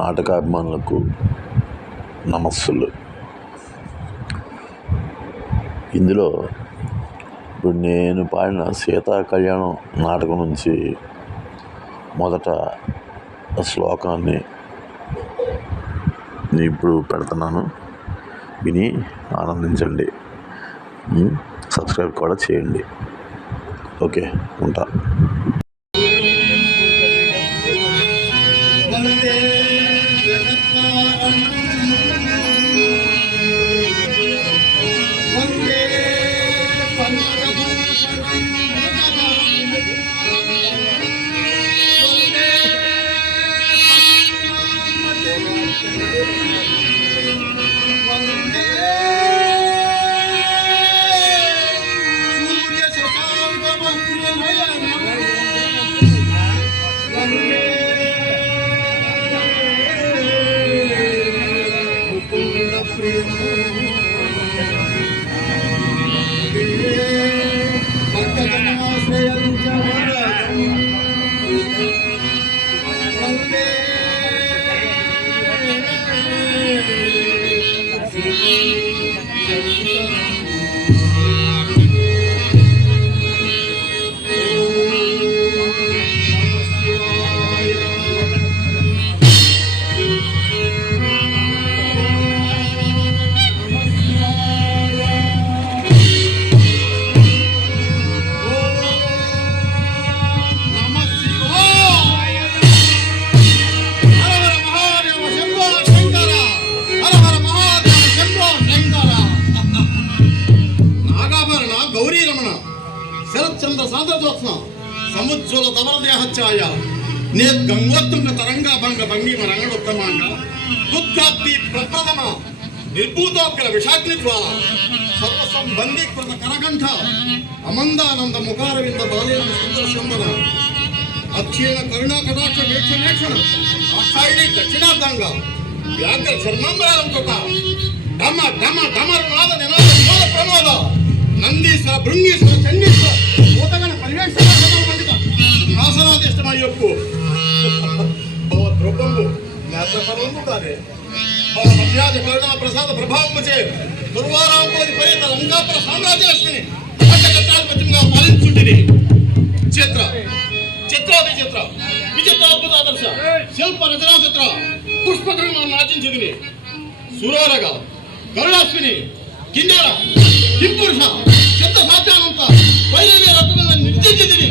నాటకాభిమానులకు నమస్సులు. ఇందులో ఇప్పుడు నేను పాడిన సీతా కళ్యాణం నాటకం నుంచి మొదట శ్లోకాన్ని ఇప్పుడు పెడుతున్నాను, విని ఆనందించండి. సబ్స్క్రైబ్ కూడా చేయండి. ఓకే, ఉంటా. సముజ్వల తమరదేహఛాయ నే గంగోత్తుంగ తరంగాభంగ భంగిమ రంగడోత్తమాంగ దుర్గాప్తి ప్రప్రథమ నిర్భూతోగ్ర విషాగ్ని జ్వాల సర్వసంబంధీకృత కరకంఠ అమందానంద ముఖారవింద బాలేన సుందర అక్షీణ కరుణా కటాక్ష వీక్షణ అక్షాయిని దక్షిణార్థంగ వ్యాఘ్ర చర్మాంబరాలం తోట ఢమ ఢమ ఢమరునాద నినాద వినోద ప్రమోద నందీశ్వర భృంగీశ్వర చండీశ్వర భూతగణ పరివేక్షణ ఆసనాదిష్టమయ్యప్పు ద్రౌపంబు నేత్రపర్వంబు కాదే మధ్యాజ కరుణా ప్రసాద ప్రభావముచే దుర్వారాంబోధి పరిత లంకాపుర సామ్రాజ్యలక్ష్మిని పట్టకట్టాధిపత్యంగా పాలించుంటిని. చిత్రాది చిత్ర విచిత్రాద్భుతాదర్శ శిల్ప రచనా చిత్ర పుష్పకర్మ నాచించుకుని సురోరగ కరుణాశ్విని కిన్నెర కింపురుష చిత్త సాధ్యానంత వైరవే రత్న నిర్జించితిని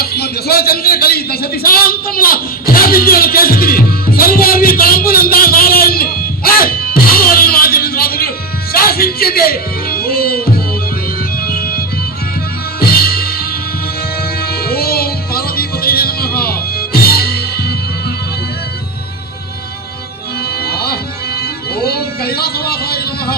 అస్మద్యశోచంద్ర కలి దశ దిశాంతముల వ్యాపించిన చేసి సర్వాన్ని తాంపునందా నారాయణుని ఆచరించరాదు శాసించేదే. ఓం పార్వతీపతయే నమః. ఓం కైలాసవాసాయ నమః.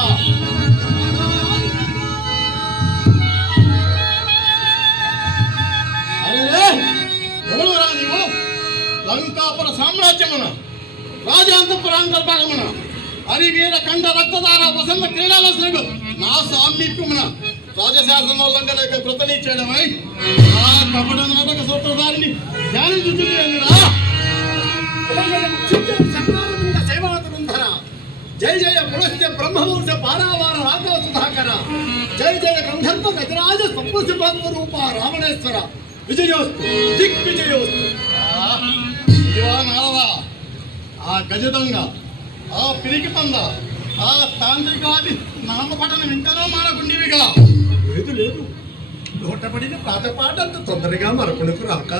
లంకాపుర సామ్రాజ్యమున రాజాంతపురాంతర్భాగమున హరివీర కండ రక్తధార వసంత క్రీడాలసనకు నా సామీప్యమున రాజశాసనోల్లంఘన కృతనిచ్చేయడమై ఆ కపట నాటక సూత్రధారిని ధ్యానించుచుండిరా. జయ జయ పునశ్చ బ్రహ్మవంశ పారావార రాఘవ సుధాకర జయ జయ గంధర్వ గజరాజ సంపూర్ణ రూప రావణేశ్వర విజయోస్తు దిగ్విజయోస్తు. ఆ గజదొంగ, ఆ పిరికి పంద, ఆ తాంత్రికాది నామపటన వింటనో మానకుండివిగా లేదు. నోటపడిన పాట అంత తొందరగా మరపునకు రాక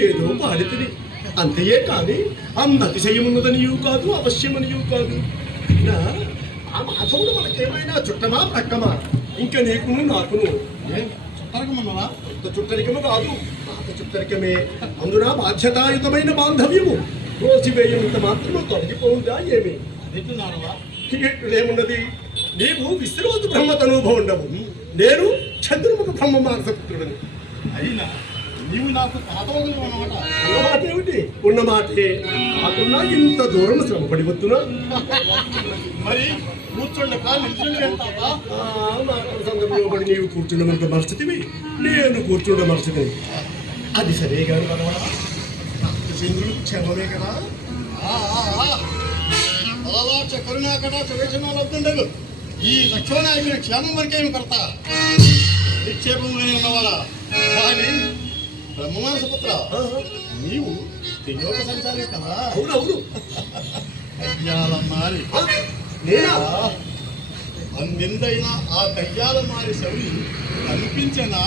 ఏదో పాడితిని అంతయే కాని అంత అతిశయమున్నదనియూ కాదు, అవశ్యమనియూ కాదు. ఆ మాధవుడు మనకేమైనా చుట్టమా ప్రక్కమా? ఇంకా నీకును నాకును చుట్టరికమన్నవా? అంత చుట్టరికము కాదు, పాత చుట్టరికమే. అందున బాధ్యతాయుతమైన బాంధవ్యము రోజువేయంత మాత్రము తొలగిపోవుగా ఏమి ఎట్టులేమున్నది? నీవు విశ్రోతు బ్రహ్మతనుభవుండవు, నేను చంద్రముఖ బ్రహ్మ మానసపుత్రుడని. అయినా నీవు నాకు తాతవగలు అన్నమాట. అన్నమాట ఏమిటి? ఉన్నమాటే కాకుండా ఇంత దూరం శ్రమపడి వస్తున్నా. మరి కూర్చుండక సందర్భంలో పడి నీవు కూర్చుండమంత పరిస్థితివి, నేను కూర్చుండ పరిస్థితి. అది సరే కాదు కదా, చంద్రుడు క్షమమే కదా. బలదాక్ష కరుణాకటాక్ష వేషణాలబ్దుండలు ఈ లక్ష్మణాయకుని క్షేమం వరకేమి కర్త నిక్షేపంలోనే ఉన్నవాడ కానీ బ్రహ్మమానసపుత్ర నీవు త్రిలోక సంచారి కదా. అవునవును. కయ్యాల మారి నేనా? అందిందైన ఆ కయ్యాల మారి సవి కనిపించనా